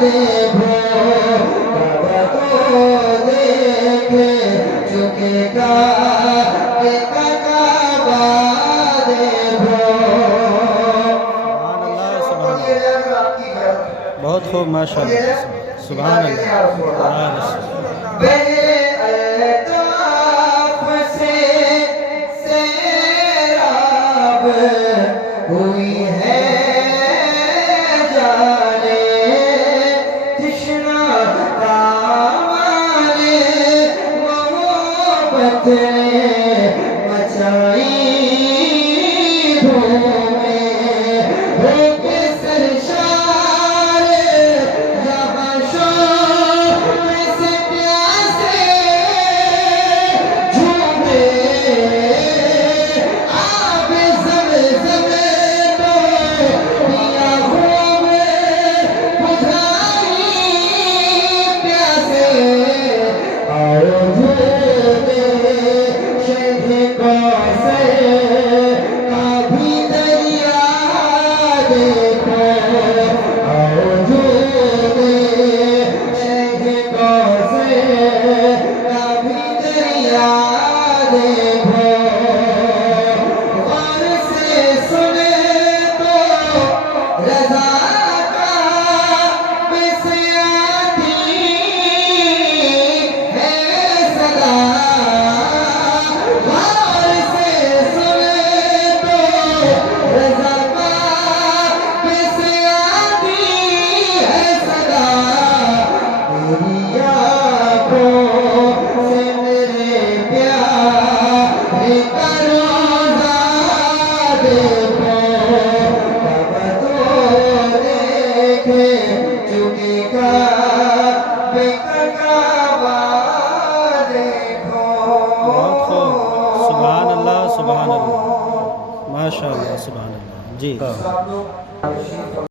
देखो काबा तो देखे झुकेगा देखा काबा देखो। बहुत खूब माशाअल्लाह सुभान अल्लाह। बेअताफ से सैराब हुई है जाने तृष्णा कामाने मोहब्बत ने मचाई धूमें होके सरशार यहाँ शोर से प्यासे झूमे आब ज़म-ज़म तो पिया घूमे बुझाई प्यासे आओ झूमे शह कौसर अभी दरिया देखो आओ झूमे शह कौसर अभी दरिया देखो। गौर से सुने तो रज़ा का से आती है सदा। गौर से सुने तो रज़ा का से आती है सदा। मेरी आँखों से मेरे प्यारे का रोज़ा देखो काबा तो देखे झुकेगा बेका काबा देखो। बहुत खूब सुभान अल्लाह माशाअल्लाह सुभान अल्लाह जी।